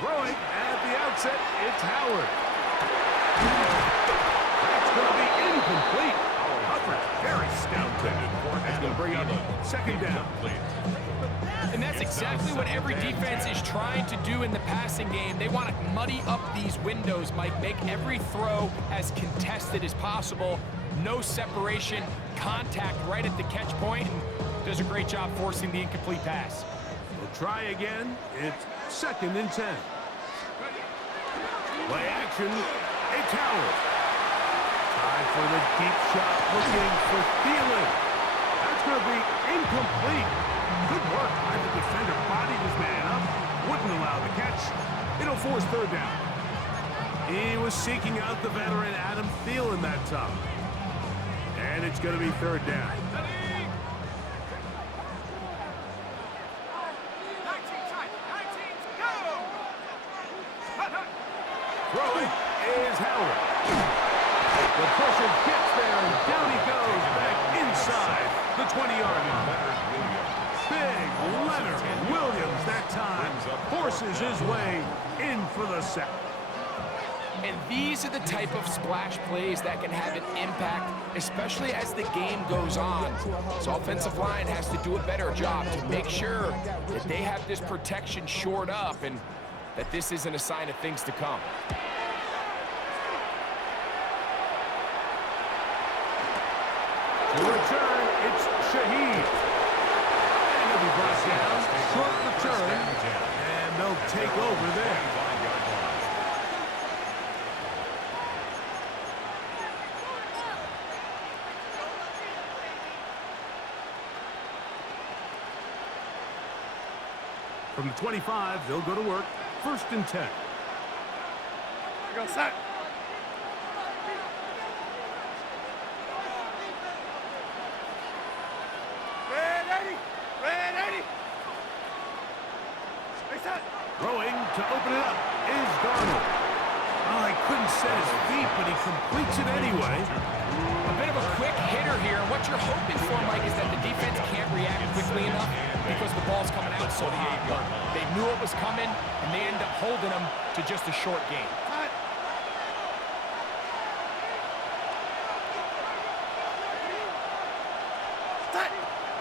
Throwing at the outset, it's Howard. That's going to be incomplete. Coverage very stout there. That's going to bring up second down. And that's exactly what every defense is trying to do in the passing game. They want to muddy up these windows, Mike, make every throw as contested as possible. No separation, contact right at the catch point, and does a great job forcing the incomplete pass. We'll try again. It's 2nd and 10. Play action. It's Howard. Time for the deep shot, looking for Thielen. That's going to be incomplete. Good work by the defender. Bodied his man up. Wouldn't allow the catch. It'll force 3rd down. He was seeking out the veteran Adam Thielen that time. And it's going to be 3rd down. Throwing is Howard. The pressure gets there, and down he goes back inside the 20-yard line. Big Leonard Williams that time forces his way in for the sack. And these are the type of splash plays that can have an impact, especially as the game goes on. So offensive line has to do a better job to make sure that they have this protection shored up and that this isn't a sign of things to come. To return, it's Shaheed. And he'll be brought down. Short return. And they'll take over there. From the 25, they'll go to work. 1st and 10. Go set. Throwing to open it up is Darnold. Oh, he couldn't set his feet, but he completes it anyway. A bit of a quick hitter here. What you're hoping for, Mike, is that the defense can't react quickly enough because the ball's coming out so hot. But they knew it was coming, and they end up holding them to just a short game.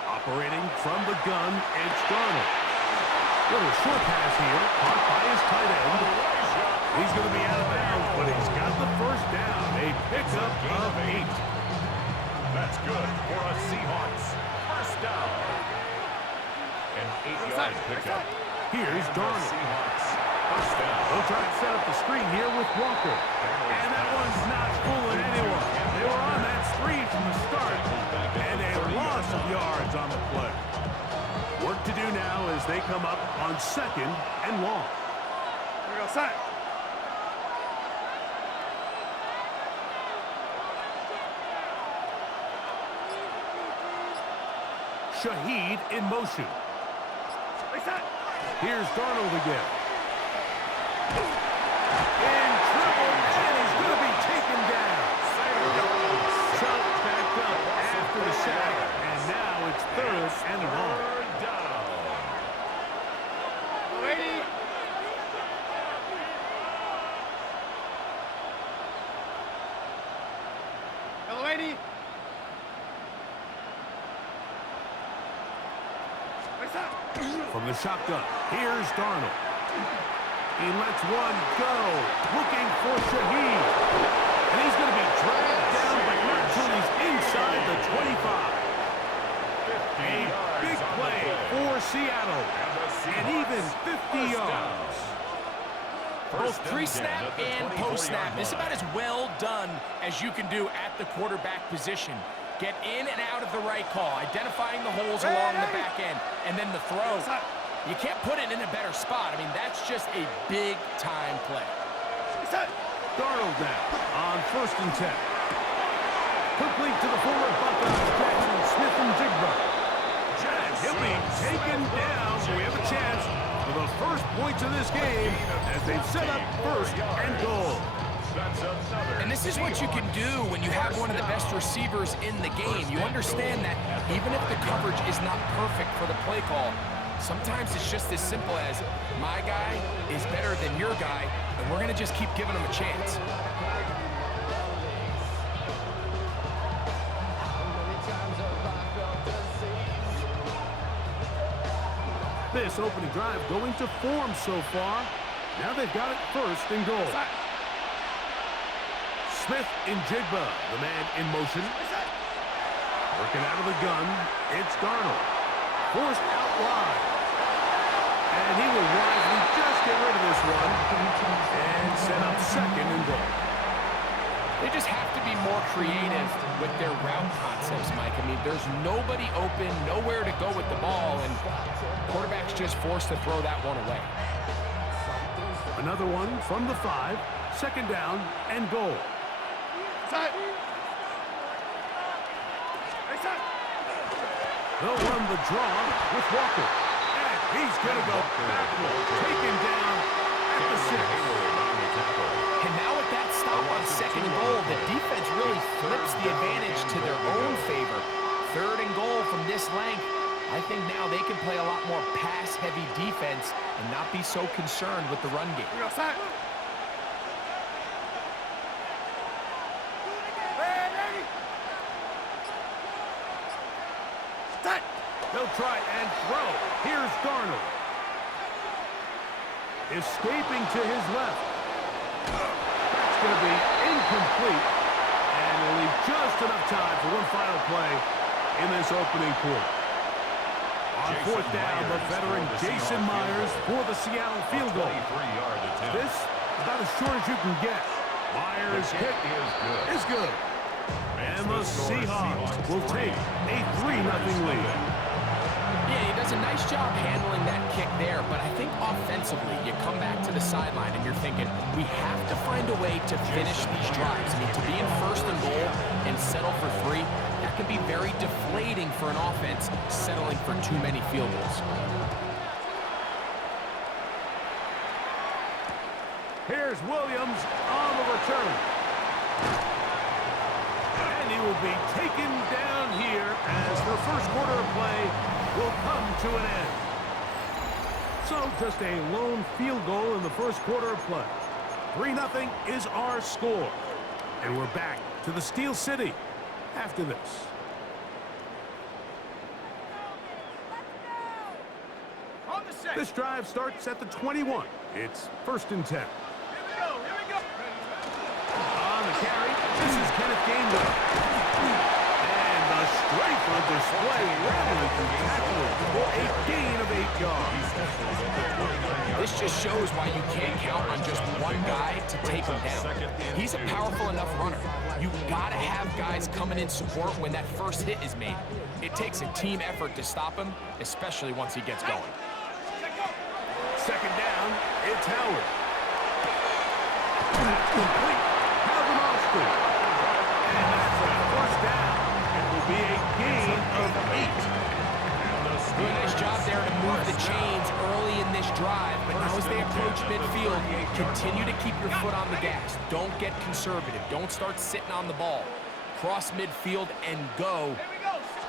Operating from the gun, it's Darnold. Little short pass here, caught by his tight end. He's going to be out of bounds, but he's got the 1st down. A pickup of 8. That's good for a Seahawks 1st down. An 8-yard pickup. Here's Darnold. Seahawks 1st down. They'll try to set up the screen here with Walker. And that one's not fooling anyone. They were on that screen from the start, and a loss of yards on the play. Work to do now as they come up on 2nd and long. Here we go, set. Shaheed in motion. Here's Darnold again. In trouble, and he's going to be taken down. Chuck backed up after the sack, and now it's 3rd and long. From the shotgun, here's Darnold. He lets one go, looking for Shaheed. And he's going to be dragged down, but not until he's inside the 25. A big play for Seattle, and even 50 yards. Both pre-snap and post-snap. This is about as well done as you can do at the quarterback position. Get in and out of the right call, identifying the holes along the back end, and then the throw. You can't put it in a better spot. I mean, that's just a big-time play. Darnold now on 1st and 10. Quickly to the forward Buckeyes, Jackson, Smith, and Jigba. And he'll be taken down, so we have a chance for the first points of this game as they've set up 1st and goal. And this is what you can do when you have one of the best receivers in the game. You understand that even if the coverage is not perfect for the play call, Sometimes it's just as simple as my guy is better than your guy, and we're going to just keep giving him a chance. This opening drive going to form so far. Now they've got it first and goal. Smith in Jigba, the man in motion. Working out of the gun, it's Darnold. Forced out wide. And he will wisely just get rid of this one and set up second and goal. They just have to be more creative with their route concepts, Mike. I mean, there's nobody open, nowhere to go with the ball, and quarterback's just forced to throw that one away. Another one from the 5, second down and goal. They'll run the draw with Walker. And he's going to go backward, taken down at the 6. And now with that stop on second and goal, the defense really flips the advantage to their own favor. Third and goal from this length. I think now they can play a lot more pass-heavy defense and not be so concerned with the run game. They'll try and throw. Here's Darnold. Escaping to his left. That's going to be incomplete. And will leave just enough time for one final play in this opening quarter. On fourth down, the veteran Jason Myers for the Seattle field goal. This about as short as you can get. Myers' kick is good. And the Seahawks will take a 3-0 lead. Yeah, he does a nice job handling that kick there, but I think offensively, you come back to the sideline and you're thinking, we have to find a way to finish these drives. I mean, to be in first and goal and settle for 3, that can be very deflating for an offense settling for too many field goals. Here's Williams on the return. And he will be taken down here as the first quarter of play will come to an end. So just a lone field goal in the first quarter of play. 3-0 is our score. And we're back to the Steel City after this. This drive starts at the 21. It's first and 10. On the carry, this is Kenneth Gainwell. And the strength on display rattling through tackling for a gain of 8 yards. This just shows why you can't count on just one guy to take him down. He's a powerful enough runner. You've got to have guys coming in support when that first hit is made. It takes a team effort to stop him, especially once he gets going. Second down, it's Howard. That's complete. Halvermosty. And that's a first down. It will be a gain of 8. Doing a nice job there to move the chains early in this drive, but now as they approach midfield, continue to keep your foot on the gas. Don't get conservative. Don't start sitting on the ball. Cross midfield and go.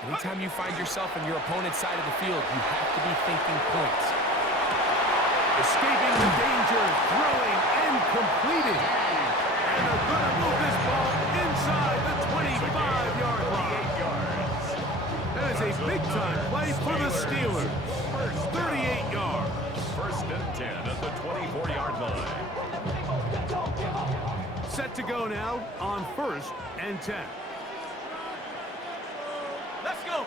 Anytime you find yourself on your opponent's side of the field, you have to be thinking points. Escaping the danger, throwing and completing. And they're going to move this ball inside the 25-yard line. That is a big-time play for the Steelers. 38 yards. First and 10 at the 24-yard line. Set to go now on first and 10. Let's go.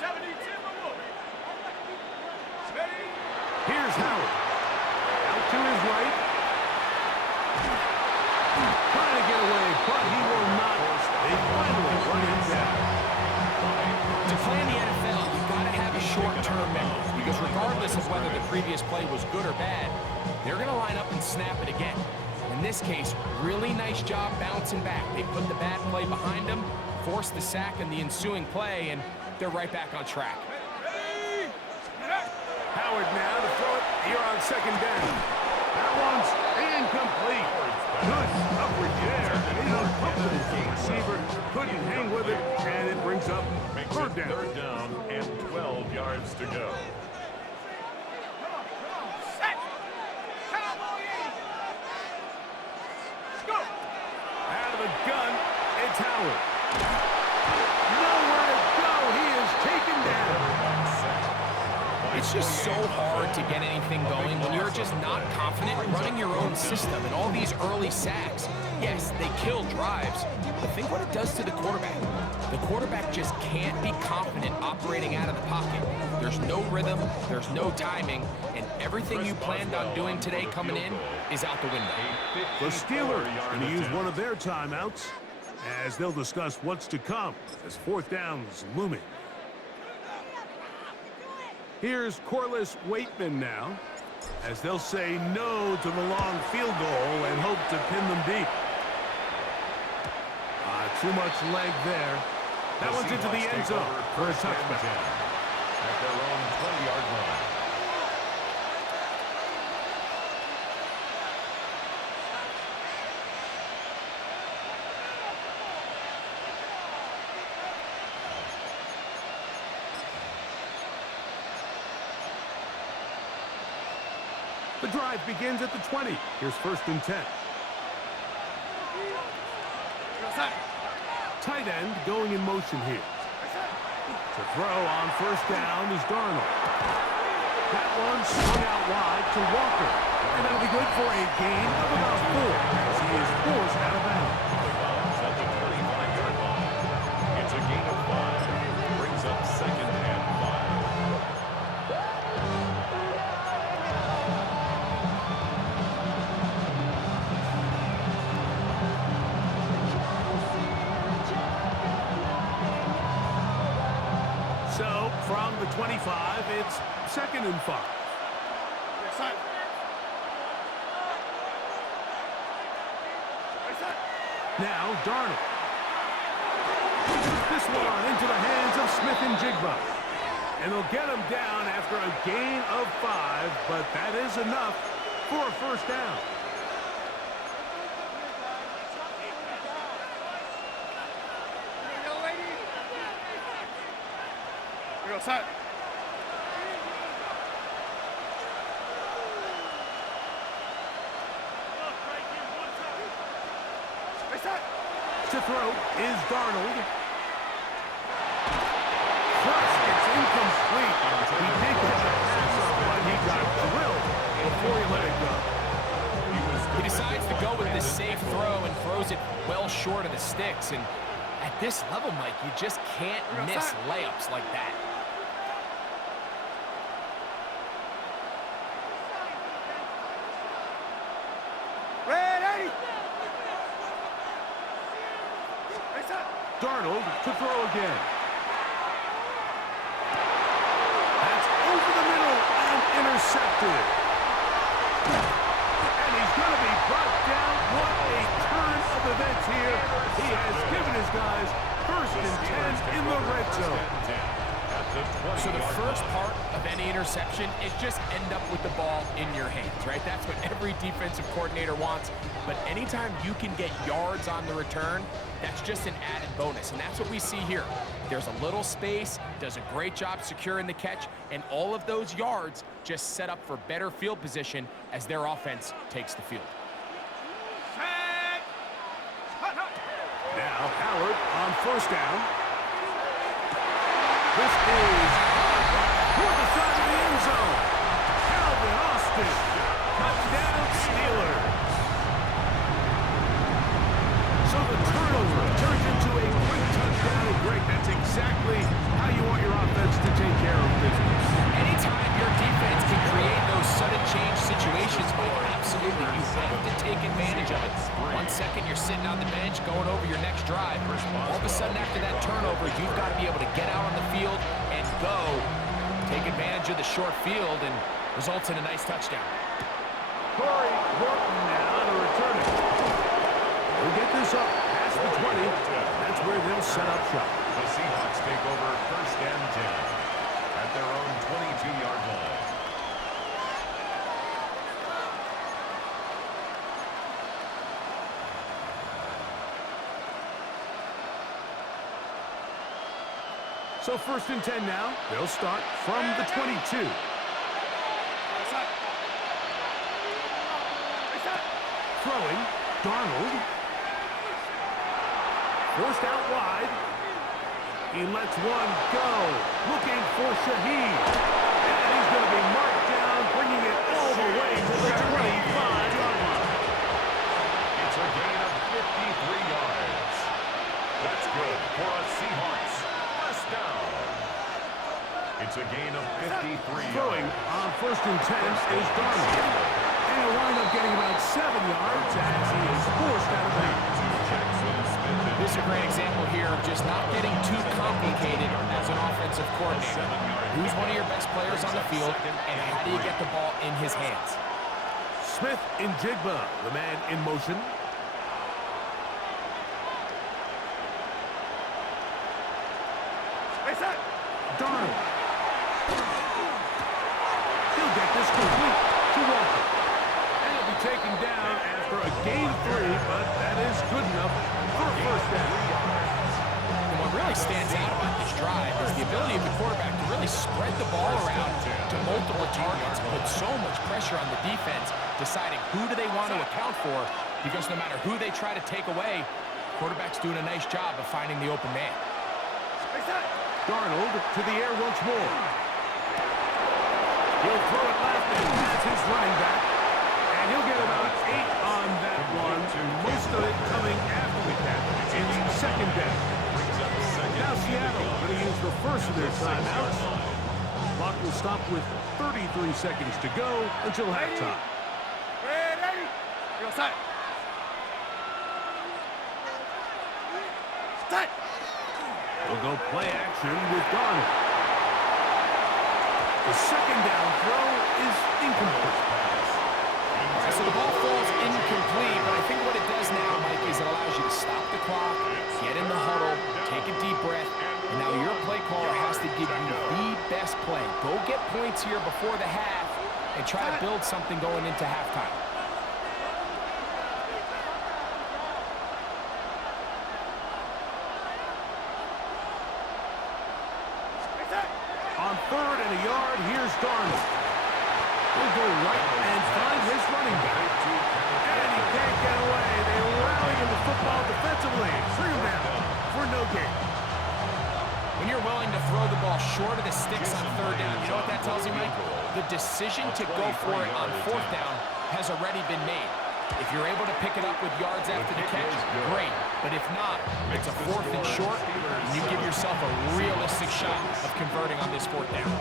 72. Here's Howard. Out to his right. Trying to get away, but he will not. They finally run him down. To play in the NFL, you've got to have a short-term memory, because regardless of whether the previous play was good or bad, they're going to line up and snap it again. In this case, really nice job bouncing back. They put the bad play behind them, forced the sack in the ensuing play, and they're right back on track. Howard now to throw it here on second down. That one's incomplete. Good coverage there. Made it uncomfortable for the receiver. Couldn't hang with it, and it brings up third down. Third down and 12 yards to go. Set. Cowboy. Go. Out of the gun, it's Howard. Nowhere to go. He is taken down. It's just so hard to get anything going when you're just not confident running your own system. And all these early sacks, yes, they kill drives, but think what it does to the quarterback. The quarterback just can't be confident operating out of the pocket. There's no rhythm, there's no timing, and everything you planned on doing today coming in is out the window. The Steelers going to use one of their timeouts as they'll discuss what's to come as fourth down is looming. Here's Corliss Waitman now, as they'll say no to the long field goal and hope to pin them deep. Too much leg there. That one's into the end zone for a touchback. At their own 20-yard line. The drive begins at the 20. Here's 1st and 10. Tight end going in motion here. To throw on 1st down is Darnold. That one swung out wide to Walker. And that'll be good for a gain of about 4 as he is forced out of bounds. At the 25-yard line. It's a gain of 5. Brings up 2nd and 5. So, from the 25, it's 2nd and 5. Now, Darnold. This one into the hands of Smith and Jigba. And they'll get him down after a gain of 5, but that is enough for a 1st down. Set. To throw is Darnold. First, it's incomplete. He did get the pass up, but he got drilled before he let it go. He decides to go with this safe throw and throws it well short of the sticks. And at this level, Mike, you just can't miss layups like that. Darnold to throw again. That's over the middle and intercepted. And he's going to be brought down. What a turn of events here. He has given his guys 1st and 10 in the red zone. So the first part of any interception is just end up with the ball in your hands, right? That's what every defensive coordinator wants. But anytime you can get yards on the return, that's just an added bonus, and that's what we see here. There's a little space, does a great job securing the catch, and all of those yards just set up for better field position as their offense takes the field. Now Howard on 1st down. This is toward the side of the end zone. Calvin Austin. Touchdown Steelers. So the turnover turns into a quick touchdown. And great, that's exactly how you want your offense to take care of business. Anytime your defense can create those sudden change situations, Mike, absolutely, you have to take advantage of it. 1 second, you're sitting on the bench, going over your next drive. All of a sudden, after that turnover, you've got to be able to get out on the field and go. Take advantage of the short field, and results in a nice touchdown. Corey Horton now to return it. They'll get this up past the 20. That's where they'll set up shop. The Seahawks take over 1st and 10 at their own 22-yard line. So 1st and 10 now. They'll start from the 22. Throwing, Darnold. Forced out wide. He lets one go. Looking for Shaheed. And he's going to be marked down, bringing it all the way to the 25-yard line. It's a gain of 53 yards. That's good for a Seahawks first down. It's a gain of 53 Throwing yards. on 1st and 10 is Darnold. And he'll wind up getting about 7 yards as he is forced out of bounds. This is a great example here of just not getting too complicated as an offensive coordinator. Who's one of your best players on the field, and how do you get the ball in his hands? Smith in Jigba, the man in motion. Darnold. He'll get this complete to Walker. And he'll be taken down after a gain 3, but that is good enough for a first down. And what really stands out about this drive is the ability of the quarterback to really spread the ball around to multiple targets, put so much pressure on the defense, deciding who do they want to account for, because no matter who they try to take away, quarterback's doing a nice job of finding the open man. Darnold to the air once more. He'll throw it left, and that's his running back. And he'll get about 8 on that one, most of it coming after the catch. It's 2nd down. Now Seattle going to use the first of their timeouts. Clock will stop with 33 seconds to go until halftime. Ready? You're set. Set. We'll go play action with Darnold. The 2nd down throw is incomplete. All right, so the ball falls incomplete, but I think what it does now, Mike, is it allows you to stop the clock, get in the huddle, take a deep breath, and now your play caller has to give you the best play. Go get points here before the half and try to build something going into halftime. On 3rd and a yard, here's Darnold. He'll go right and find his running back. And he can't get away. They rally him the football defensively. Bring him down for no gain. When you're willing to throw the ball short of the sticks on 3rd down, you know what that tells you, Mike? The decision to go for it on 4th down has already been made. If you're able to pick it up with yards after the catch, great. But if not, it's a 4th and short, and you give yourself a realistic shot of converting on this 4th down.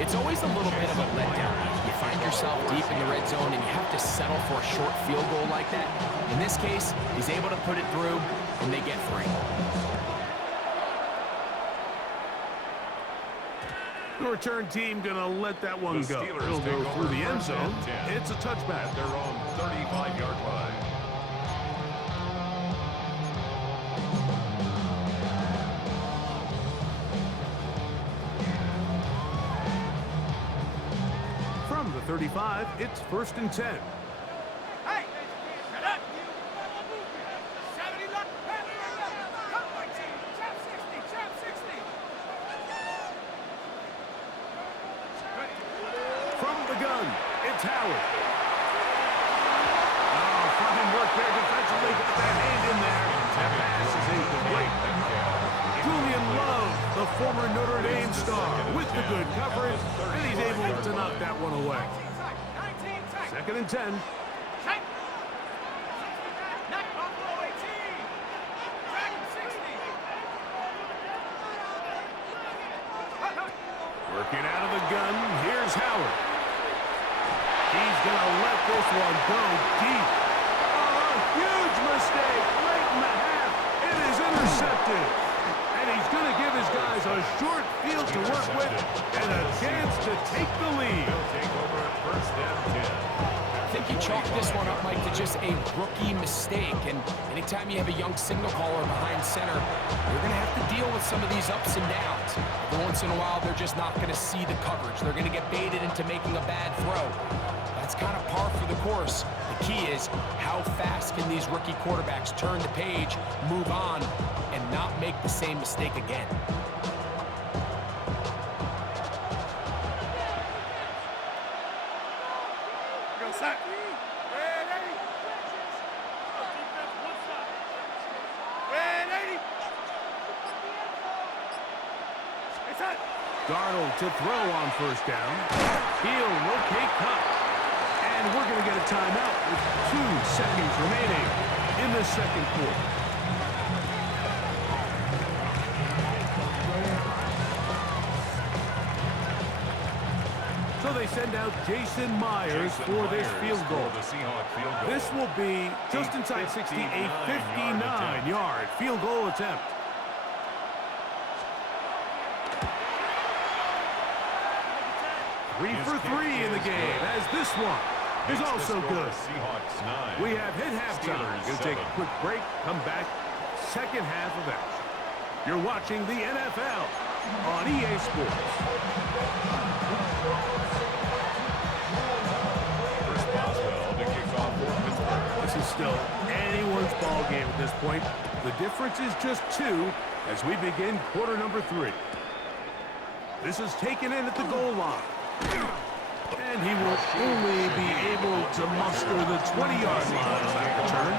It's always a little bit of a letdown. You find yourself deep in the red zone, and you have to settle for a short field goal like that. In this case, he's able to put it through, and they get 3. The return team going to let that one go. It'll go through the end zone. It's a touchback. At their own 35-yard line. From the 35, it's 1st and 10. Hey! Shut up! 70 left. Come on, team. Chop 60. Chop 60. From the gun, it's Howard. Oh, fine work there defensively. Got that hand in there. That pass is incomplete. Julian Love, the former Notre Dame star, with the good coverage, and he's able to knock that one away. 2nd and 10. Check. Knock Buffalo 18. Dragon 60. Working out of the gun, here's Howard. He's going to let this one go deep. Oh, a huge mistake late in the half. It is intercepted. And he's going to give his guys a short field to work with and a chance to take the lead. Take over at 1st and 10. I think you chalk this one up, Mike, to just a rookie mistake. And anytime you have a young signal caller behind center, you're going to have to deal with some of these ups and downs. Every once in a while, they're just not going to see the coverage. They're going to get baited into making a bad throw. That's kind of par for the course. The key is how fast can these rookie quarterbacks turn the page, move on, and not make the same mistake again. Darnold to throw on first down. He'll locate Cup. And we're going to get a timeout with 2 seconds remaining in the second quarter. So they send out Jason Myers for this field goal. This will be just inside 60, a 59-yard field goal attempt. Three for 3 in the game, as this one is also good. We have hit halftime. Going to take a quick break, come back, second half of action. You're watching the NFL on EA Sports. This is still anyone's ball game at this point. The difference is just 2 as we begin quarter number 3. This is taken in at the goal line. And he will only be able to muster the 20-yard line on that return.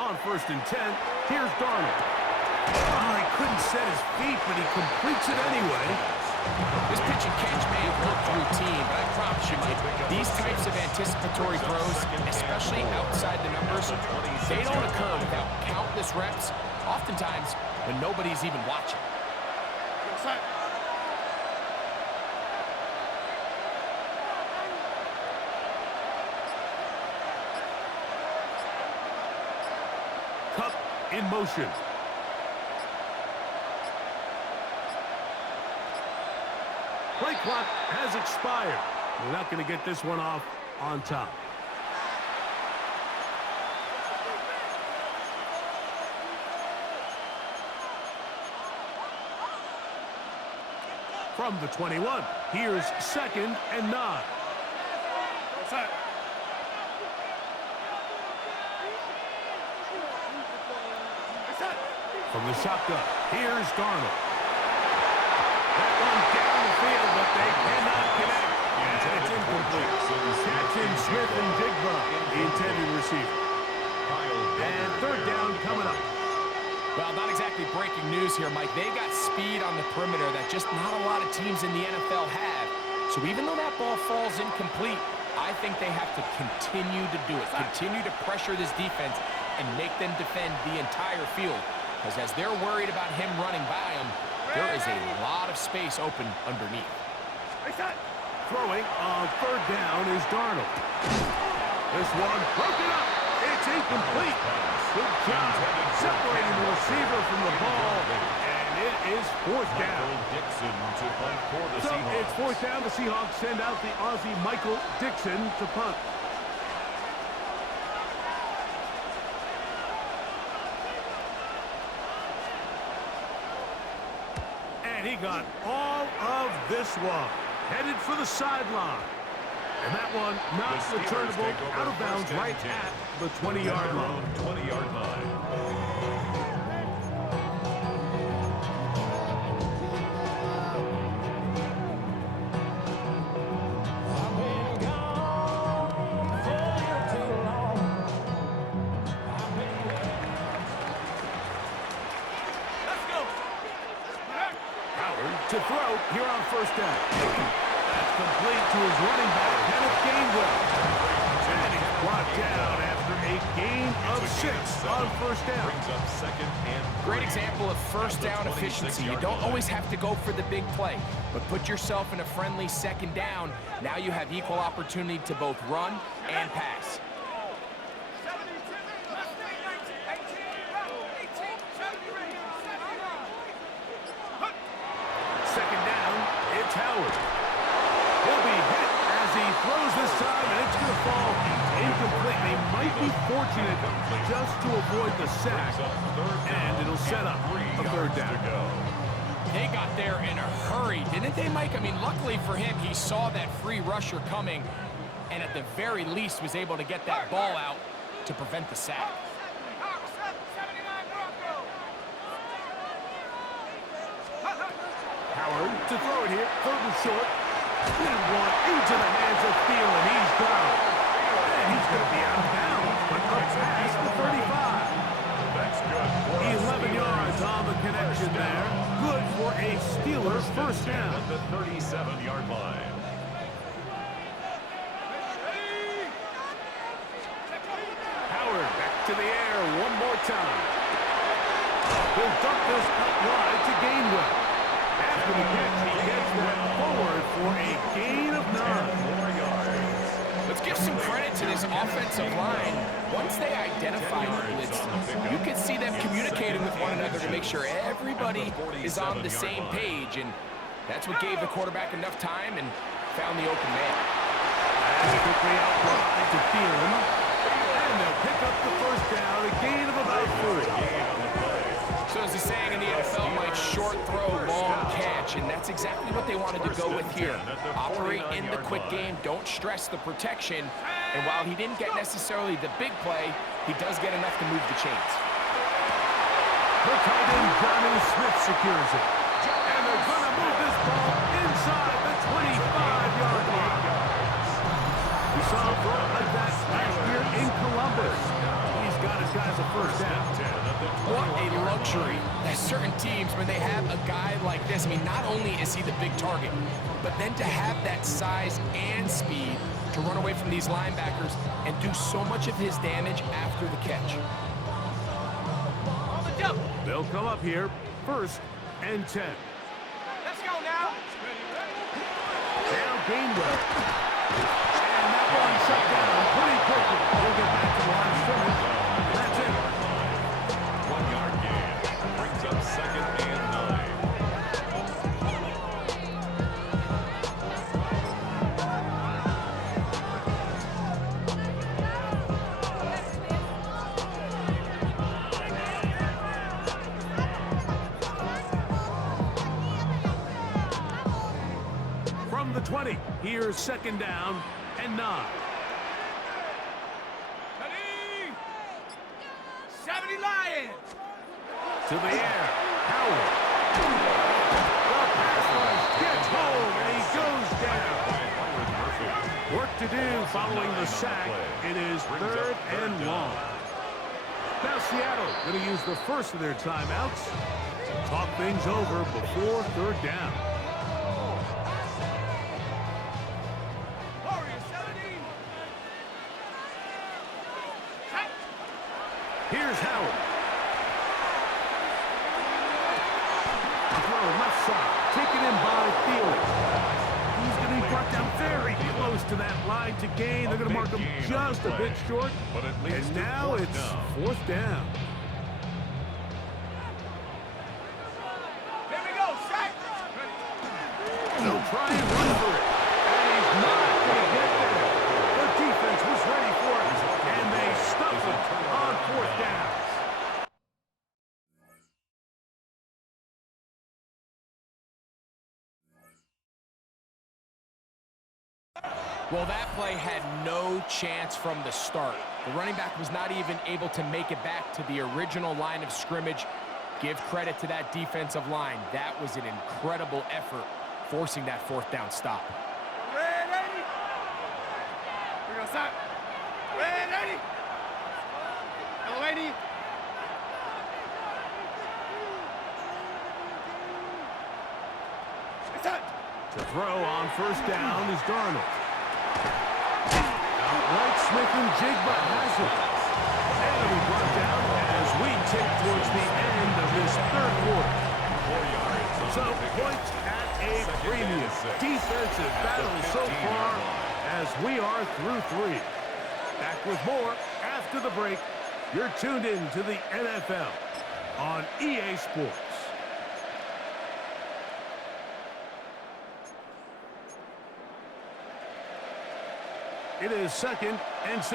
On 1st and 10, here's Darnold. Oh, he couldn't set his feet, but he completes it anyway. This pitch and catch may have looked routine, but I promise you, Mike, these types of anticipatory throws, especially outside the numbers, they don't occur without countless reps, oftentimes when nobody's even watching. Cup in motion. Play clock has expired. We're not going to get this one off on top. From the 21, here's 2nd and 9. From the shotgun, here's Darnold. That one down the field, but they cannot connect. And it's incomplete. Catching Smith and Digba, the intended receiver. And 3rd down coming up. Well, not exactly breaking news here, Mike. They got speed on the perimeter that just not a lot of teams in the NFL have. So even though that ball falls incomplete, I think they have to continue to do it. Continue to pressure this defense and make them defend the entire field. Because as they're worried about him running by them, there is a lot of space open underneath. Throwing on 3rd down is Darnold. This one broken up. It's incomplete. Good job separating the receiver from the ball. And it is 4th down. So it's 4th down. The Seahawks send out the Aussie Michael Dixon to punt. And he got all of this one. Headed for the sideline. And that one not returnable, out of bounds right at the 20-yard line. 20-yard line. To throw here on 1st down. That's complete to his running back, Kenneth Gainwell. And he's brought down after a gain of 6 on 1st down. Brings up 2nd and 3. Great example of 1st down efficiency. You don't always have to go for the big play, but put yourself in a friendly 2nd down. Now you have equal opportunity to both run and pass. He'll be hit as he throws this time, and it's going to fall incomplete. They might be fortunate just to avoid the sack, and it'll set up a 3rd down. They got there in a hurry, didn't they, Mike? I mean, luckily for him, he saw that free rusher coming. and at the very least was able to get that ball out to prevent the sack. Howard to throw it here, 3rd and short. And one into the hands of Thielen. He's gone. And he's going to be out of bounds, but up past the 35. That's good. 11 yards on the connection there. Good for a Steelers first down. At the 37-yard line. Howard back to the air one more time. He'll dump this up wide to Gainwell. After the catch, he gets that forward for a gain of 9. 4 yards. Let's give some credit to this offensive line. Once they identified the blitz, you could see them communicating with one another to make sure everybody is on the same page, and that's what gave the quarterback enough time and found the open man. And quickly out wide to Thielen. And they'll pick up the first down, a gain of about 4. So as the saying in the NFL, Mike, short throw, long catch, and that's exactly what they wanted to go with here. Operate in the quick game, don't stress the protection, and while he didn't get necessarily the big play, he does get enough to move the chains. The tight end, Johnny Smith, secures it. And they're going to move this ball inside the 25-yard line. We saw him throw it like that last year in Columbus. He's got his guys a first down. What a luxury. There's certain teams, when they have a guy like this, I mean, not only is he the big target, but then to have that size and speed to run away from these linebackers and do so much of his damage after the catch. They'll come up here, 1st and 10. Let's go now. Now Gainwell. And that one shut down pretty quickly. He'll get back to the line of scrimmage. That's it. 1-yard gain. Brings up 2nd and 9. From the 20, here's 2nd down and 9. 70 Lions. To the air, Howard. The pass rush gets home, and he goes down. Work to do following the sack. It is 3rd and long. Now Seattle going to use the first of their timeouts to talk things over before 3rd down. Warriors 70. Here's Howard. Throw left side, taken in by Thielen. He's going to be brought down very close to that line to gain. They're going to mark him just a bit short. And now it's 4th down. Here we go, sack. They'll try and run for it. And he's not going to get there. The defense was ready for it. And they stuff it on 4th down. Well, that play had no chance from the start. The running back was not even able to make it back to the original line of scrimmage. Give credit to that defensive line. That was an incredible effort, forcing that 4th down stop. Ready? Here we go, sack. Ready? Ready? It's time. To throw on 1st down is Darnold. Outright Smith and Jigba has it. And it'll be brought down as we tick towards the end of this 3rd quarter. 4 yards. So points at a premium. Defensive battle so far as we are through 3. Back with more after the break. You're tuned in to the NFL on EA Sports. It is 2nd and 6.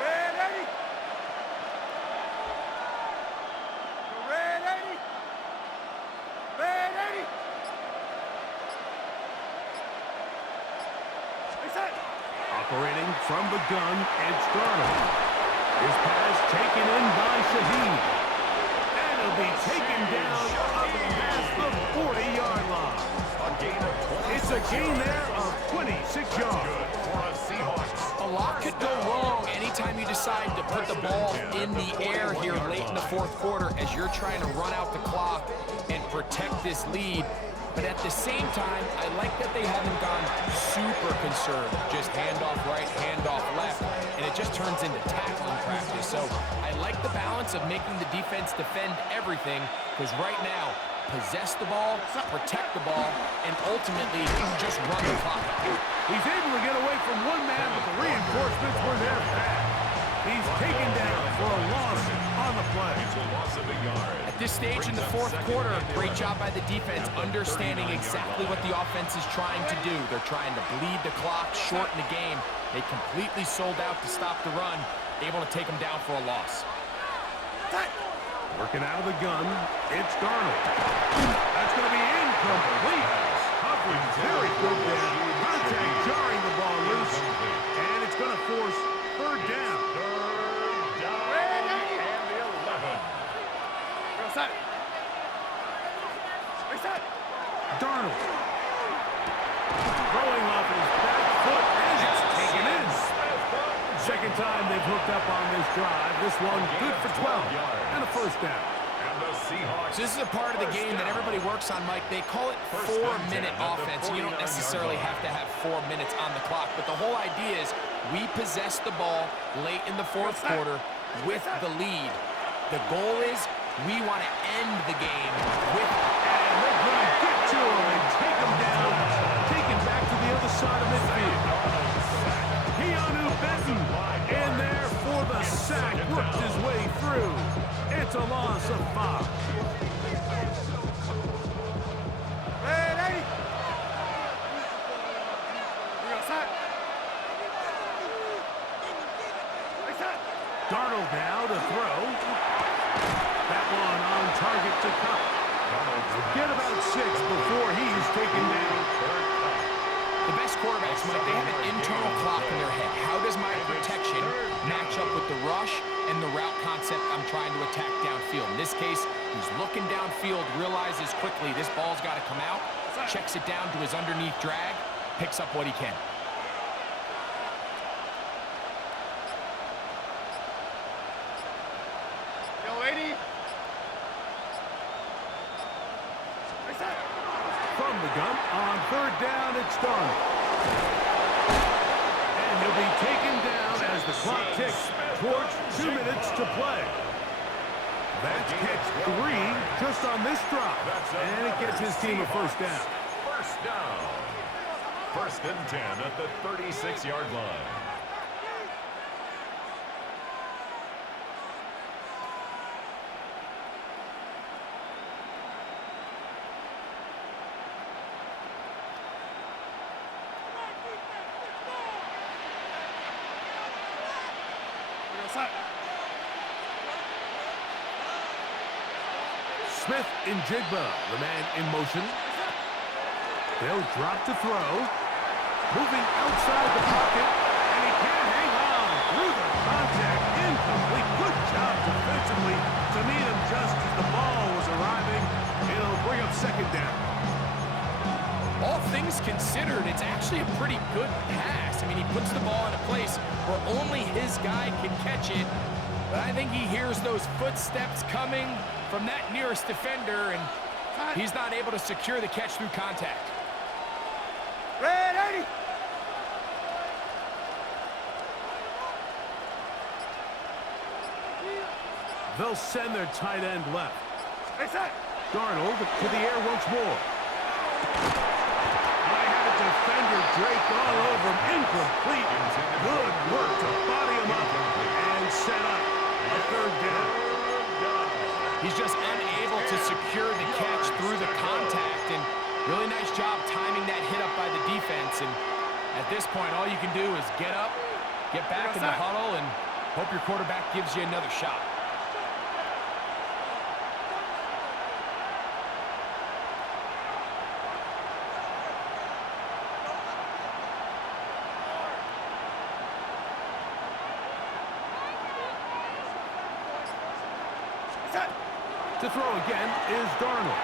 Ready? Ready? Operating from the gun, it's Darnold. His pass taken in by Shaheed. And it'll be taken down up past the 40-yard line. It's a gain there of 26 yards. A lot could go wrong anytime you decide to put the ball in the air here late in the fourth quarter as you're trying to run out the clock and protect this lead. But at the same time, I like that they haven't gone super concerned. Just handoff right, handoff left, and it just turns into tackling practice. So I like the balance of making the defense defend everything, because right now, possess the ball, protect the ball, and ultimately just run the clock. He's able to get away from one man, but the reinforcements were there fast. He's taken down for a loss on the play. It's a loss of a yard. At this stage in the fourth quarter, great job by the defense, understanding exactly what the offense is trying to do. They're trying to bleed the clock, shorten the game. They completely sold out to stop the run, able to take them down for a loss. Working out of the gun, it's Darnold. That's going to be incomplete. Coverage very good there. Contact jarring the ball loose, and it's going to force third down. Darnold. Throwing off his back foot as it's taken in. Second time they've hooked up on this drive. This one good for 12 and a first down. So this is a part of the game that everybody works on, Mike. They call it 4-minute offense. You don't necessarily have to have 4 minutes on the clock, but the whole idea is we possess the ball late in the fourth quarter with the lead. The goal is we want to end the game with, and they're going to get to him and take him down, taken back to the other side of midfield. Keanu Benton in there for the sack, worked his way through. It's a loss of 5. Darnold now to throw. That one on target to Cup. Get about 6 before he's taken down. the best quarterbacks, Mike, they have an internal clock in their head. How does my protection match up with the rush and the route concept I'm trying to attack downfield? In this case, he's looking downfield, realizes quickly this ball's got to come out, checks it down to his underneath drag, picks up what he can. From the gun, on third down, it's done. And he'll be taken down as the clock ticks towards 2 minutes to play. That's catch 3 just on this drop. And it gets his team a first down. First down. First and 10 at the 36-yard line. Smith in Jigba, the man in motion. They'll drop to throw. Moving outside the pocket, and he can't hang on through the contact. Incomplete. Good job defensively to meet him just as the ball was arriving. It'll bring up second down. All things considered, it's actually a pretty good pass. I mean, he puts the ball in a place where only his guy can catch it. But I think he hears those footsteps coming from that nearest defender, and he's not able to secure the catch through contact. Ready? They'll send their tight end left. Darnold to the air once more. I had a defender draped all over him. Incomplete. Good work to body him up and set up a third down. He's just unable to secure the catch through the contact, and really nice job timing that hit up by the defense. And at this point, all you can do is get up, get back in the huddle, and hope your quarterback gives you another shot. To throw again is Darnold.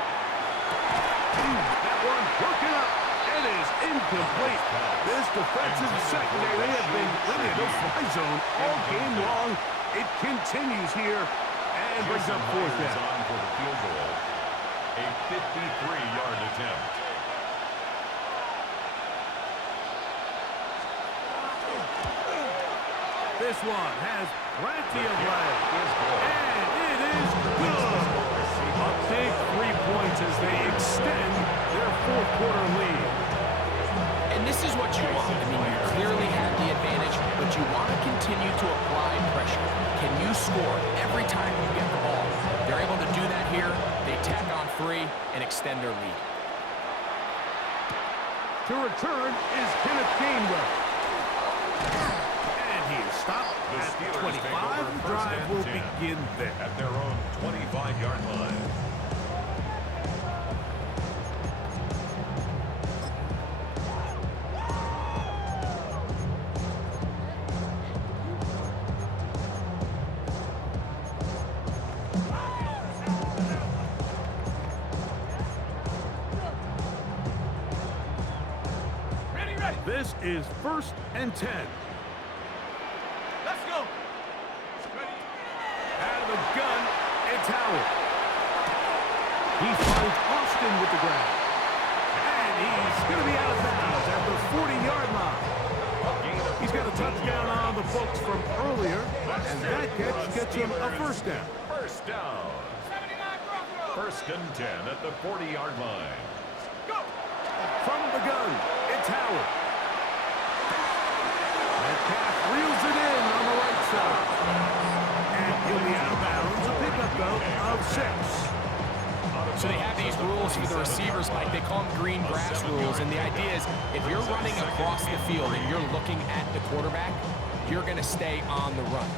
That one working up. It is incomplete. This defensive secondary has been really in the fly zone all game long. It continues here and brings up fourth down. For the field goal, a 53-yard attempt. This one has plenty of legs, and it is good. A big 3 points as they extend their fourth-quarter lead. And this is what you want. I mean, you clearly have the advantage, but you want to continue to apply pressure. Can you score every time you get the ball? They're able to do that here. They tack on 3 and extend their lead. To return is Kenneth Gainwell. And he is stopped at 25. The drive will begin there. At their own 25-yard line. This is 1st and 10. Let's go. Out of the gun, it's Howard. He finds Austin with the grab. And he's going to be out of bounds at the 40-yard line. He's got a touchdown on the books from earlier, and that catch gets him a first down. First down. 1st and 10 at the 40-yard line. Go. From the gun, it's Howard. Metcalf reels it in on the right side. And he'll be out of bounds. A pickup, though, of 6. So they have these rules for the receivers, Mike. They call them green grass rules. And the idea is if you're running across the field and you're looking at the quarterback, you're going to stay on the run.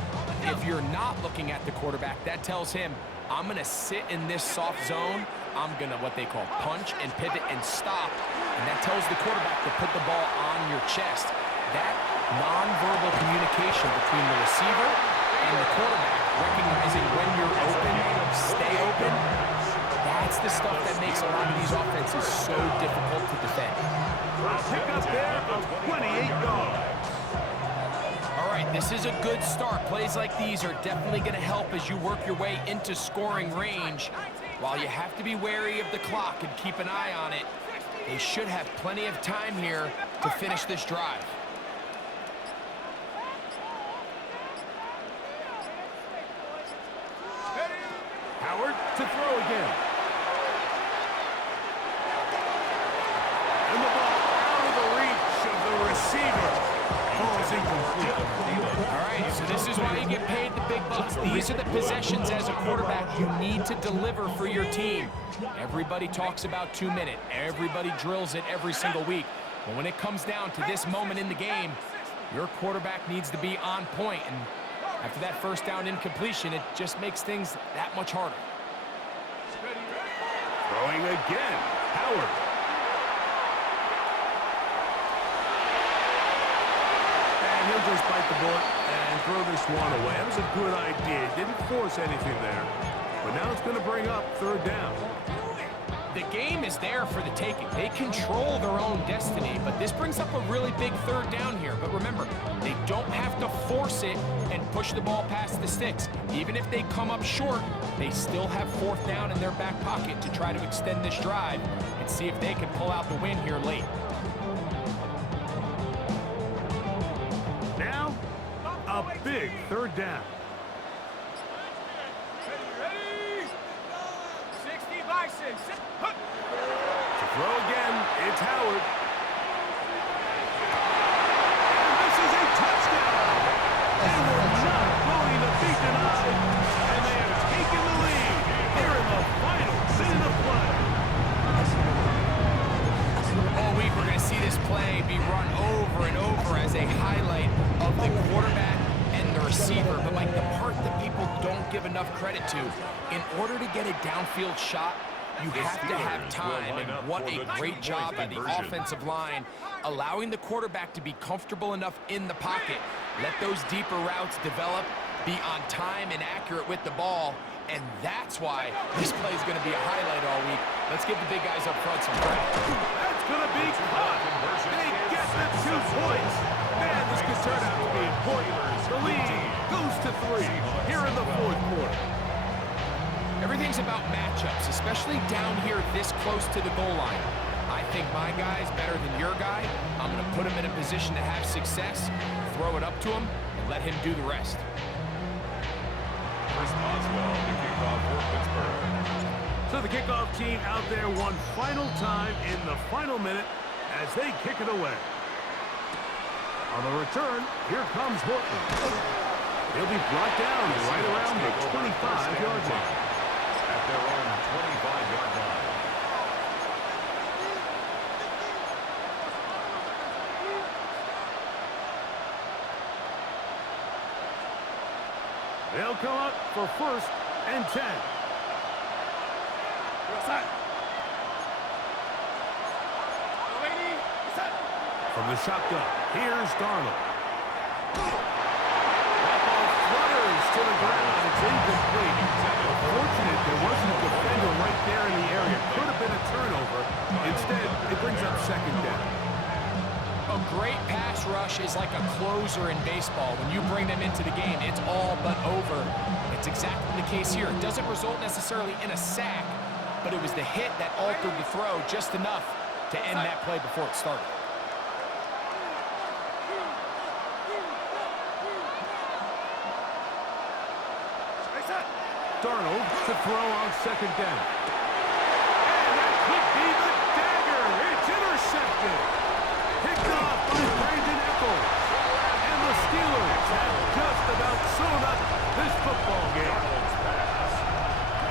If you're not looking at the quarterback, that tells him, I'm going to sit in this soft zone. I'm going to what they call punch and pivot and stop. And that tells the quarterback to put the ball on your chest. That nonverbal communication between the receiver and the quarterback, recognizing when you're open, stay open, that's the stuff that makes a lot of these offenses so difficult to defend. Pick up there of 28 yards. All right, this is a good start. Plays like these are definitely going to help as you work your way into scoring range. While you have to be wary of the clock and keep an eye on it, they should have plenty of time here to finish this drive. Howard to throw again. And the ball out of the reach of the receiver. Ball's incomplete. All right, so this is why you get paid the big bucks. These are the possessions as a quarterback you need to deliver for your team. Everybody talks about 2 minute. Everybody drills it every single week. But when it comes down to this moment in the game, your quarterback needs to be on point. And after that first down incompletion, it just makes things that much harder. Throwing again. Howard. And he'll just bite the bullet and throw this one away. That was a good idea. Didn't force anything there. But now it's going to bring up 3rd down. The game is there for the taking. They control their own destiny, but this brings up a really big 3rd down here. But remember, they don't have to force it and push the ball past the sticks. Even if they come up short, they still have 4th down in their back pocket to try to extend this drive and see if they can pull out the win here late. Now, a big 3rd down. Ready? 60 Bison. To throw again, it's Howard. And this is a touchdown. They were not going to be denied. And they have taken the lead here in the final minute of play. All week we're going to see this play be run over and over as a highlight of the quarterback and the receiver. But like the part that people don't give enough credit to, in order to get a downfield shot, you have to have time, and what a great job by the offensive line, allowing the quarterback to be comfortable enough in the pocket, let those deeper routes develop, be on time and accurate with the ball, and that's why this play is going to be a highlight all week. Let's give the big guys up front some credit. That's going to be caught. They get the 2 points. Man, this could turn out to be important. The lead goes to 3 here in the 4th quarter. Everything's about matchups, especially down here this close to the goal line. I think my guy's better than your guy. I'm going to put him in a position to have success, throw it up to him, and let him do the rest. Chris Boswell, the kickoff for Pittsburgh. So the kickoff team out there one final time in the final minute as they kick it away. On the return, here comes Horton. He'll be brought down right around the 25-yard line. At their own 25-yard line. They'll come up for 1st and 10. From the shotgun, here's Darnold. That ball flutters to the ground. It's incomplete. Unfortunate there wasn't a defender right there in the area. Could have been a turnover. Instead, it brings up 2nd down. A great pass rush is like a closer in baseball. When you bring them into the game, it's all but over. It's exactly the case here. It doesn't result necessarily in a sack, but it was the hit that altered the throw just enough to end that play before it started. Darnold to throw on 2nd down. And that could be the dagger. It's intercepted. Picked off by Brandon Echols. And the Steelers have just about sewn up this football game. Darnold's pass.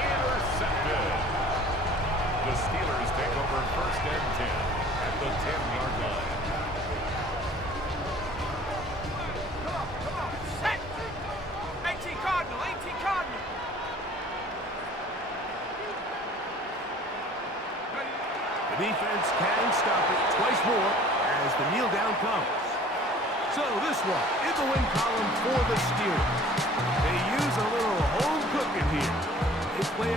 Intercepted. The Steelers take over 1st and 10 at the 10-yard line. Come on, set! 18 Cardinal, 18 Cardinal. The defense can stop it twice more as the kneel down comes. So this one in the win column for the Steelers. They use a little home cooking here. They play